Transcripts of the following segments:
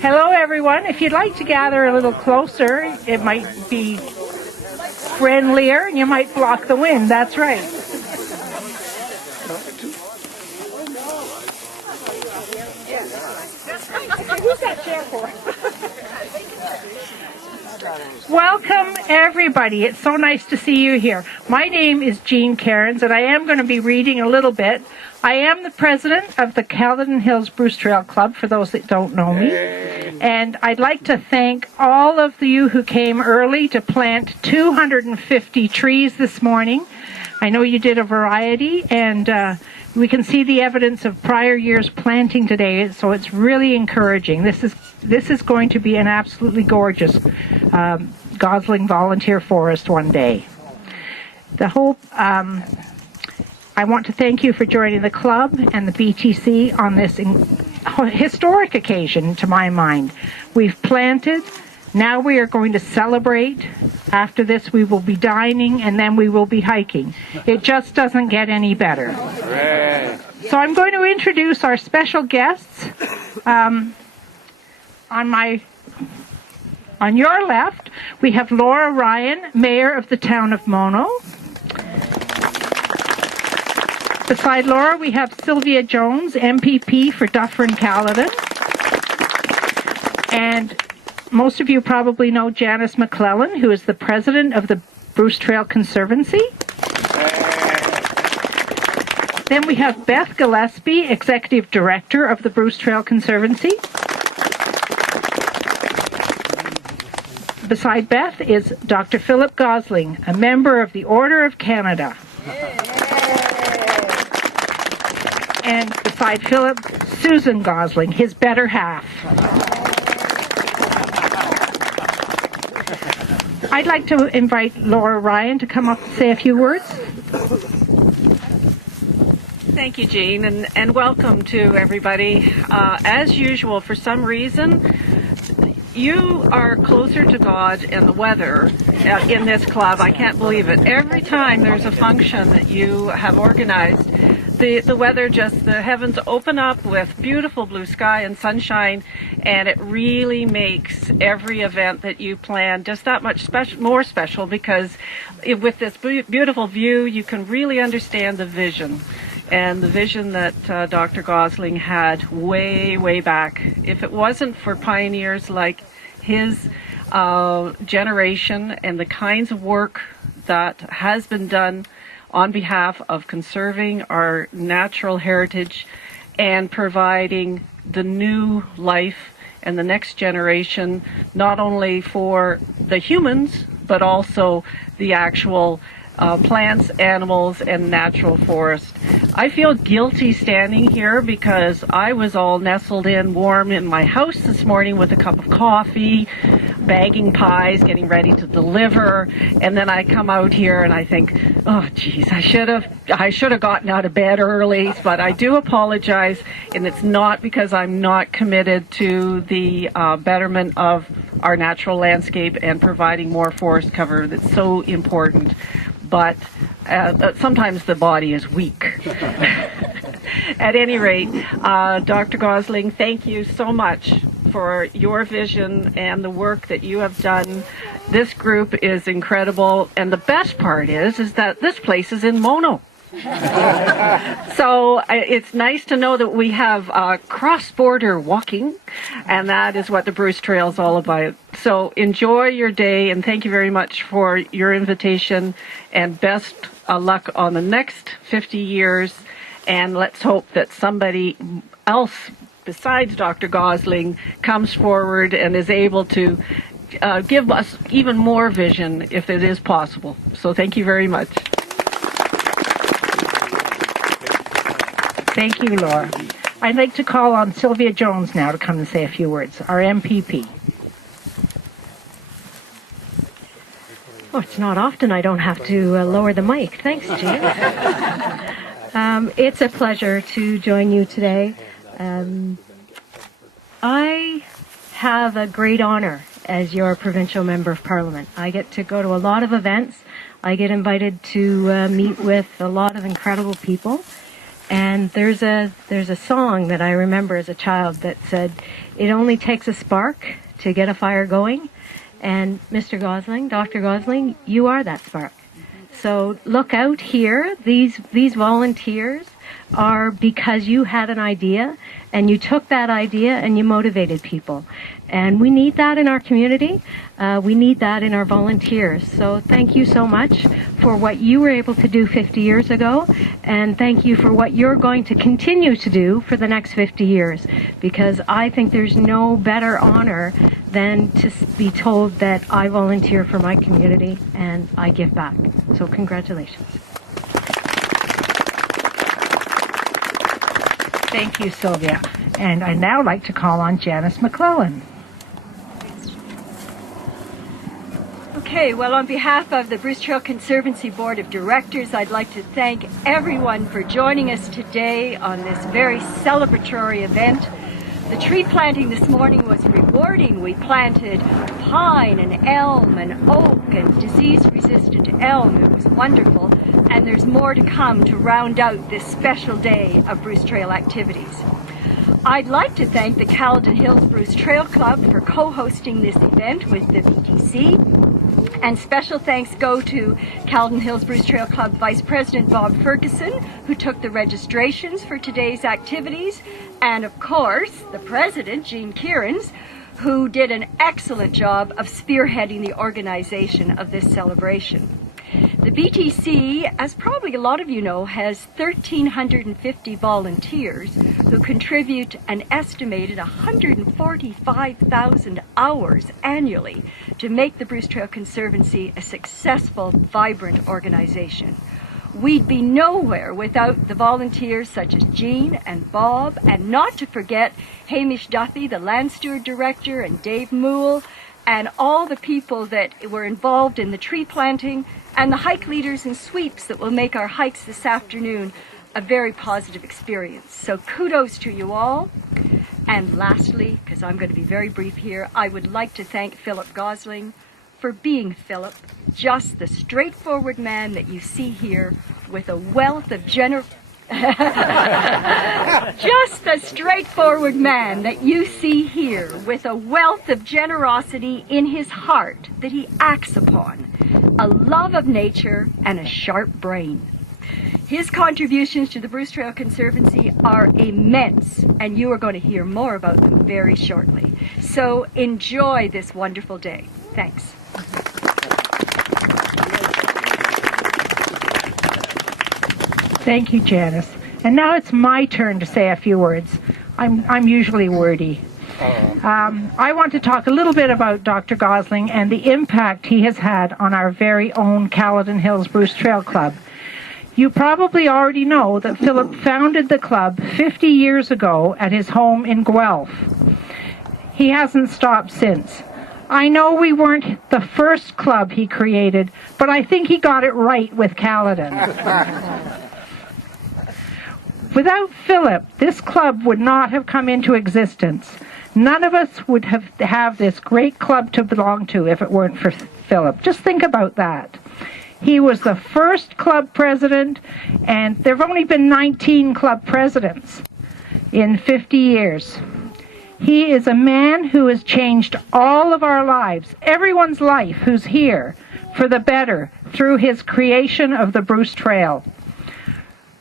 Hello, everyone. If you'd like to gather a little closer, it might be friendlier and you might block the wind. That's right. Who's that chair for? Welcome, everybody. It's so nice to see you here. My name is Jean Cairns, and I am going to be reading a little bit. I am the president of the Caledon Hills Bruce Trail Club, for those that don't know me. And I'd like to thank all of you who came early to plant 250 trees this morning. I know you did a variety, and we can see the evidence of prior years planting today, so it's really encouraging. This is going to be an absolutely gorgeous Gosling Volunteer Forest one day. I want to thank you for joining the club and the BTC on this historic occasion, to my mind. We've planted. Now we are going to celebrate. After this, we will be dining, and then we will be hiking. It just doesn't get any better. So I'm going to introduce our special guests. On your left, we have Laura Ryan, Mayor of the town of Mono. Beside Laura, we have Sylvia Jones, MPP for Dufferin-Caledon. And most of you probably know Janice McClellan, who is the president of the Bruce Trail Conservancy. Then we have Beth Gillespie, executive director of the Bruce Trail Conservancy. Beside Beth is Dr. Philip Gosling, a member of the Order of Canada. And beside Philip, Susan Gosling, his better half. I'd like to invite Laura Ryan to come up and say a few words. Thank you, Jean, and welcome to everybody. As usual, for some reason, you are closer to God and the weather in this club. I can't believe it. Every time there's a function that you have organized, the weather, just the heavens open up with beautiful blue sky and sunshine, and it really makes every event that you plan just that much more special, because with this beautiful view, you can really understand the vision. And the vision that Dr. Gosling had way back. If it wasn't for pioneers like his generation and the kinds of work that has been done on behalf of conserving our natural heritage and providing the new life and the next generation, not only for the humans, but also the actual plants, animals, and natural forest. I feel guilty standing here because I was all nestled in warm in my house this morning with a cup of coffee, bagging pies, getting ready to deliver, and then I come out here and I think, oh geez, I should have gotten out of bed early, but I do apologize, and it's not because I'm not committed to the betterment of our natural landscape and providing more forest cover that's so important. But sometimes the body is weak. At any rate, Dr. Gosling, thank you so much for your vision and the work that you have done. This group is incredible, and the best part is that this place is in Mono. So it's nice to know that we have cross-border walking, and that is what the Bruce Trail is all about. So enjoy your day, and thank you very much for your invitation, and best luck on the next 50 years, and let's hope that somebody else besides Dr. Gosling comes forward and is able to give us even more vision if it is possible. So thank you very much. Thank you, Laura. I'd like to call on Sylvia Jones now to come and say a few words, our MPP. Oh, it's not often I don't have to lower the mic. Thanks, Jean. It's a pleasure to join you today. I have a great honor as your provincial member of parliament. I get to go to a lot of events. I get invited to meet with a lot of incredible people. And there's a song that I remember as a child that said, "It only takes a spark to get a fire going." And Mr. Gosling, Dr. Gosling, you are that spark. So look out here. These volunteers are because you had an idea and you took that idea and you motivated people. And we need that in our community. We need that in our volunteers. So thank you so much for what you were able to do 50 years ago. And thank you for what you're going to continue to do for the next 50 years. Because I think there's no better honor than to be told that I volunteer for my community and I give back. So congratulations. Thank you, Sylvia. And I'd now like to call on Janice McClellan. Okay, well, on behalf of the Bruce Trail Conservancy Board of Directors, I'd like to thank everyone for joining us today on this very celebratory event. The tree planting this morning was rewarding. We planted pine and elm and oak and disease-resistant elm. It was wonderful. And there's more to come to round out this special day of Bruce Trail activities. I'd like to thank the Caledon Hills Bruce Trail Club for co-hosting this event with the BTC. And special thanks go to Caledon Hills Bruce Trail Club Vice President Bob Ferguson, who took the registrations for today's activities. And of course, the President, Jean Kearns, who did an excellent job of spearheading the organization of this celebration. The BTC, as probably a lot of you know, has 1,350 volunteers who contribute an estimated 145,000 hours annually to make the Bruce Trail Conservancy a successful, vibrant organization. We'd be nowhere without the volunteers such as Jean and Bob, and not to forget Hamish Duffy, the Land Steward Director, and Dave Moole, and all the people that were involved in the tree planting, and the hike leaders and sweeps that will make our hikes this afternoon a very positive experience. So kudos to you all. And lastly, because I'm going to be very brief here, I would like to thank Philip Gosling for being Philip, just the straightforward man that you see here with a wealth of just the straightforward man that you see here with a wealth of generosity in his heart that he acts upon, a love of nature, and a sharp brain. His contributions to the Bruce Trail Conservancy are immense, and you are going to hear more about them very shortly. So enjoy this wonderful day. Thanks. Thank you, Janice. And now it's my turn to say a few words. I'm usually wordy. I want to talk a little bit about Dr. Gosling and the impact he has had on our very own Caledon Hills Bruce Trail Club. You probably already know that Philip founded the club 50 years ago at his home in Guelph. He hasn't stopped since. I know we weren't the first club he created, but I think he got it right with Caledon. Without Philip, this club would not have come into existence. None of us would have this great club to belong to if it weren't for Philip. Just think about that. He was the first club president, and there have only been 19 club presidents in 50 years. He is a man who has changed all of our lives, everyone's life who's here, for the better through his creation of the Bruce Trail.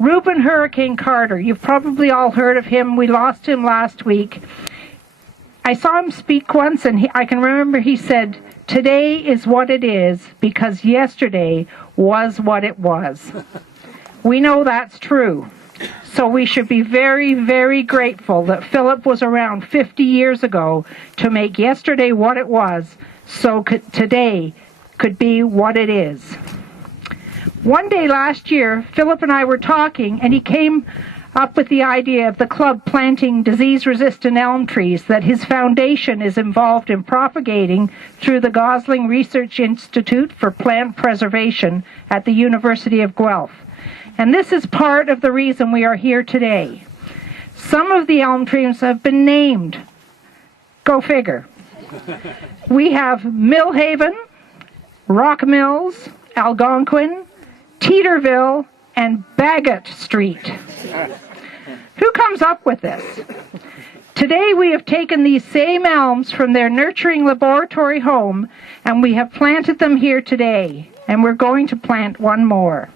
Reuben Hurricane Carter, you've probably all heard of him. We lost him last week. I saw him speak once, and I can remember he said, "Today is what it is because yesterday was what it was." We know that's true. So we should be very, very grateful that Philip was around 50 years ago to make yesterday what it was, so today could be what it is. One day last year, Philip and I were talking, and he came up with the idea of the club planting disease-resistant elm trees that his foundation is involved in propagating through the Gosling Research Institute for Plant Preservation at the University of Guelph. And this is part of the reason we are here today. Some of the elm trees have been named. Go figure. We have Millhaven, Rock Mills, Algonquin, Teeterville, and Bagot Street. Who comes up with this? Today we have taken these same elms from their nurturing laboratory home and we have planted them here today, and we're going to plant one more.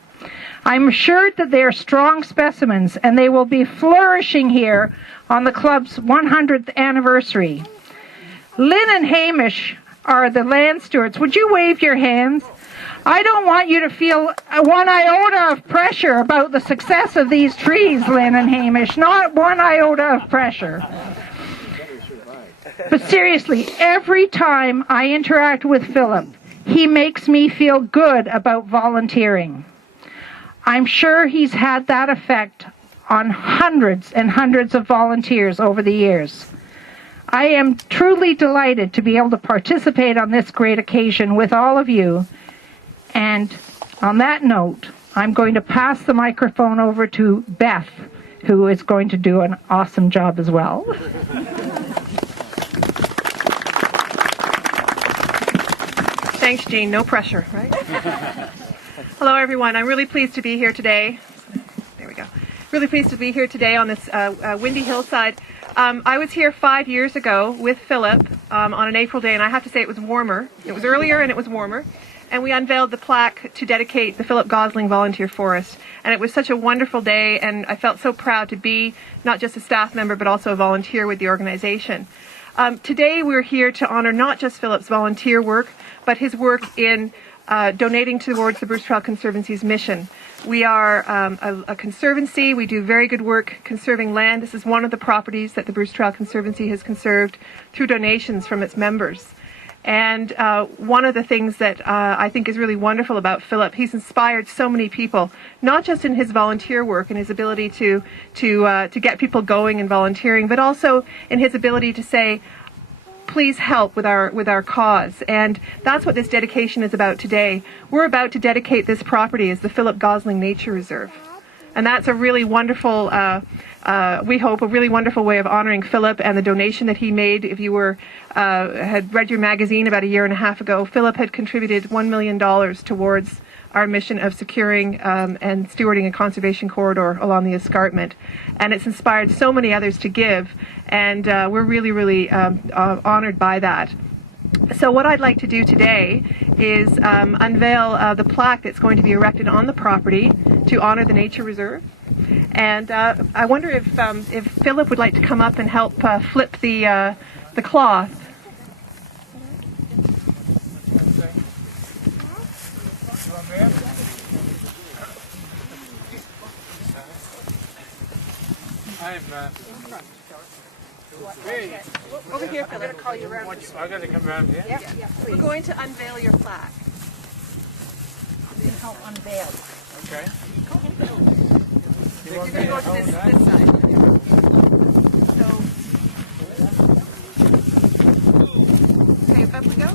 I'm assured that they are strong specimens and they will be flourishing here on the club's 100th anniversary. Lynn and Hamish are the land stewards. Would you wave your hands? I don't want you to feel one iota of pressure about the success of these trees, Lynn and Hamish. Not one iota of pressure. But seriously, every time I interact with Philip, he makes me feel good about volunteering. I'm sure he's had that effect on hundreds and hundreds of volunteers over the years. I am truly delighted to be able to participate on this great occasion with all of you. And on that note, I'm going to pass the microphone over to Beth, who is going to do an awesome job as well. Thanks, Jean. No pressure, right? Hello, everyone. I'm really pleased to be here today. There we go. Really pleased to be here today on this windy hillside. I was here 5 years ago with Philip on an April day, and I have to say it was warmer. It was earlier and it was warmer. And we unveiled the plaque to dedicate the Philip Gosling Volunteer Forest. And it was such a wonderful day, and I felt so proud to be not just a staff member, but also a volunteer with the organization. Today we're here to honor not just Philip's volunteer work, but his work in donating towards the Bruce Trail Conservancy's mission. We are a conservancy. We do very good work conserving land. This is one of the properties that the Bruce Trail Conservancy has conserved through donations from its members. And one of the things that I think is really wonderful about Philip, he's inspired so many people, not just in his volunteer work and his ability to get people going and volunteering, but also in his ability to say, please help with our cause. And that's what this dedication is about today. We're about to dedicate this property as the Philip Gosling Nature Reserve. And that's a really wonderful, we hope, a really wonderful way of honoring Philip and the donation that he made. If you had read your magazine about a year and a half ago, Philip had contributed $1 million towards our mission of securing and stewarding a conservation corridor along the escarpment. And it's inspired so many others to give, and we're really, really honored by that. So what I'd like to do today is unveil the plaque that's going to be erected on the property to honor the nature reserve. And I wonder if Philip would like to come up and help flip the cloth. Over here, Philip. I'm going to call you around. I got to come around here? Yeah, please. We're going to unveil your plaque. You can help unveil. Okay. You're going to go to this side. So, okay, up we go.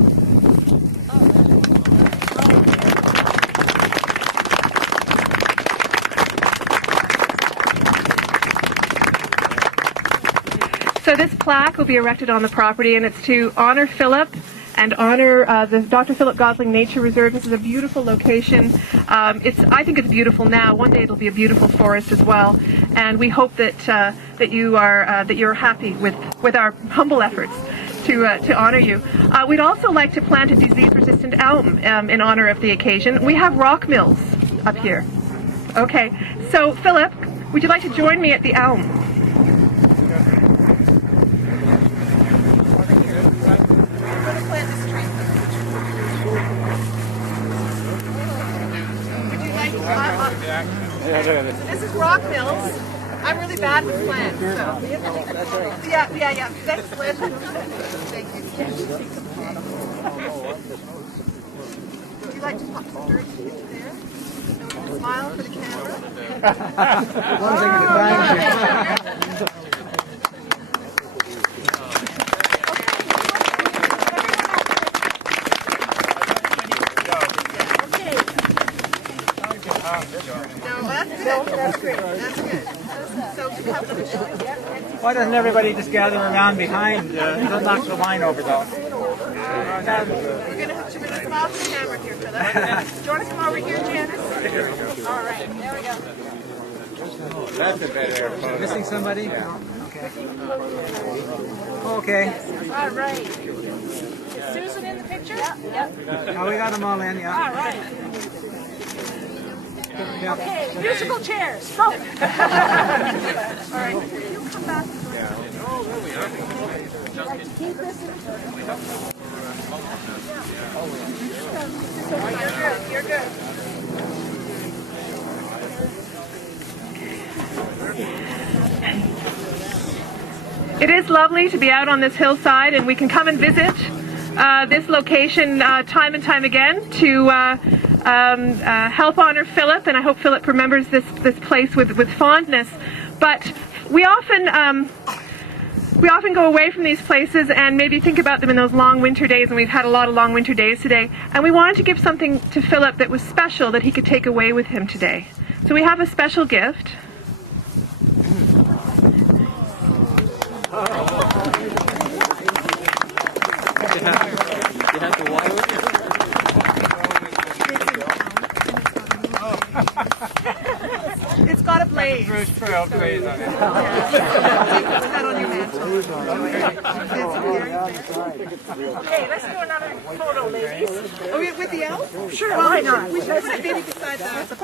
So this plaque will be erected on the property, and it's to honor Philip and honor the Dr. Philip Gosling Nature Reserve. This is a beautiful location. I think it's beautiful now. One day it'll be a beautiful forest as well. And we hope that you're happy with our humble efforts to honor you. We'd also like to plant a disease-resistant elm in honor of the occasion. We have rock mills up here. Okay. So Philip, would you like to join me at the elm? This is rock mills. I'm really bad with plants, so. Yeah. Thanks, Liz. Thank you. Would you like to pop some dirt there? Smile for the camera. That's great. That's good. So, Why doesn't everybody just gather around behind? Don't knock the line over, though. We're going to have 2 minutes off the camera here, Philip. Do you want to come over here, Janice? All right, there we go. That's a better photo. Missing somebody? Yeah. Okay. All right. Is Susan in the picture? Yep. Oh, we got them all in, yeah. All right. Yeah. Okay, musical chairs, go. All right. You come back. Oh, there we are. Like to keep this in. You're good. It is lovely to be out on this hillside, and we can come and visit this location time and time again to help honor Philip, and I hope Philip remembers this place with fondness. But we often go away from these places and maybe think about them in those long winter days, and we've had a lot of long winter days today, and we wanted to give something to Philip that was special that he could take away with him today. So we have a special gift. You have to water it? It's got a blaze. Bruce Trail plays on it. Put that on your mantle. Okay, let's do another photo, ladies. Oh, with the elf? Sure, why not? We should put it maybe beside the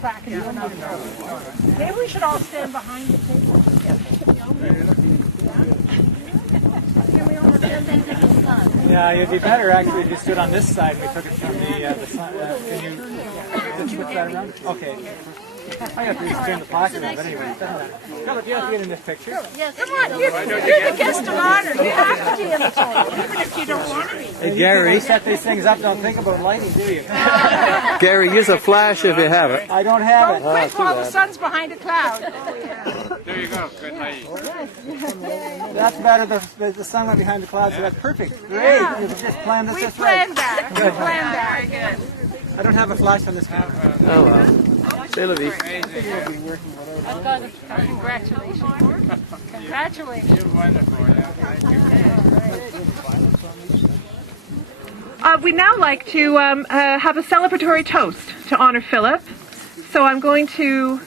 plaque here. Maybe we should all stand behind the table. Yeah, it'd be better actually if you stood on this side and we took it from the side. Can you switch that around? Okay. I have to turn the pocket up anyway. Philip, you have to get in this picture. Come on, you're the guest of honor. You have to be in the photo, even if you don't want to be. Hey, Gary, set these things up. Don't think about lighting, do you? Gary, use a flash if you have it. I don't have it. Quick while the sun's behind a cloud. There you go. Good night. That's better. The sun went behind the clouds, so that's perfect. Great. You just planned this We just right. planned that. We planned that. Very good. I don't have a flash on this camera. Oh well. C'est la vie. Congratulations. Congratulations. You're wonderful. Yeah. Thank you. We'd now like to have a celebratory toast to honor Philip. So I'm going to... You're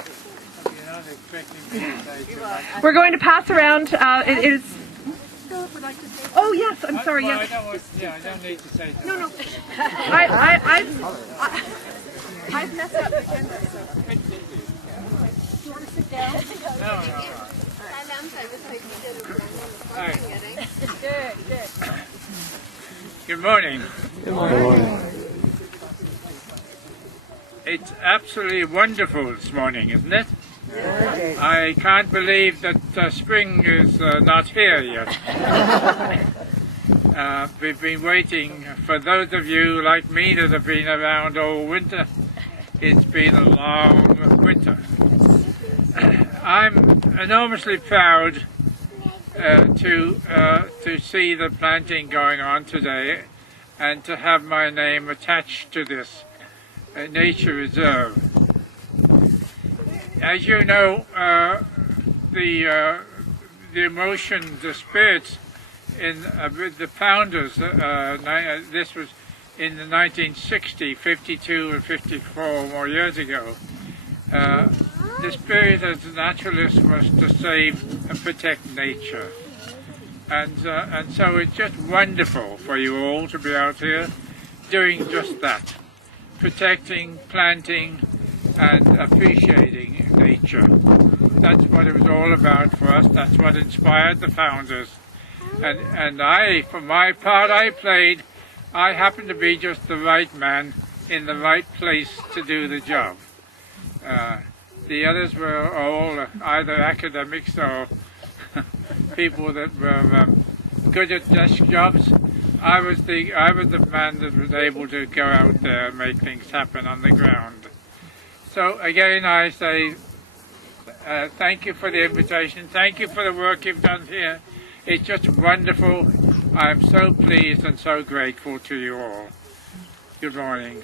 not expecting me to say too much. We're going to pass around. It is... Oh yes, I'm sorry. Well, Yes, I don't need to say too much. No. I've messed up the agenda. You want to sit down? No. All right. Good. Good morning. Good morning. It's absolutely wonderful this morning, isn't it? I can't believe that spring is not here yet. We've been waiting. For those of you like me that have been around all winter, it's been a long winter. I'm enormously proud to see the planting going on today and to have my name attached to this nature reserve. As you know, the emotion, the spirit in with the founders, this was in the 1960, 52 and 54 more years ago. The spirit as a naturalist was to save and protect nature. And so it's just wonderful for you all to be out here doing just that. Protecting, planting, and appreciating nature. That's what it was all about for us. That's what inspired the founders. And I, for my part, I happened to be just the right man in the right place to do the job. The others were all either academics or people that were good at desk jobs. I was the man that was able to go out there and make things happen on the ground. So again, I say thank you for the invitation. Thank you for the work you've done here. It's just wonderful. I'm so pleased and so grateful to you all. Good morning.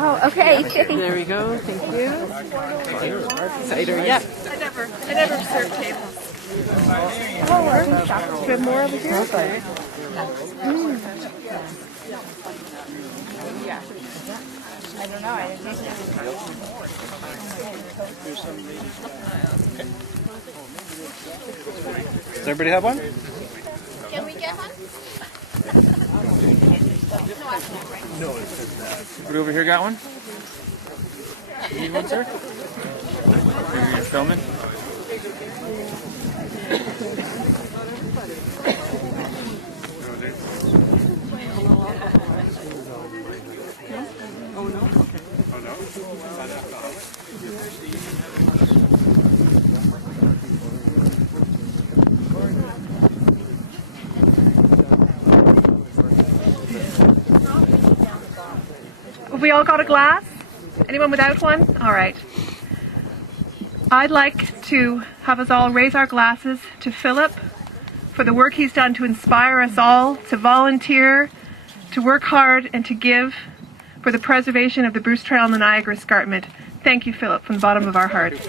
Oh, okay. There we go. Thank you. Cider, yeah. I never served tables. Oh, good more over here. Okay. I don't know. I didn't Does everybody have one? Can we get one? Everybody over here got one? You need one, sir? You're filming? Have we all got a glass? Anyone without one? All right. I'd like to have us all raise our glasses to Philip for the work he's done to inspire us all to volunteer, to work hard, and to give for the preservation of the Bruce Trail and the Niagara Escarpment. Thank you, Philip, from the bottom of our hearts.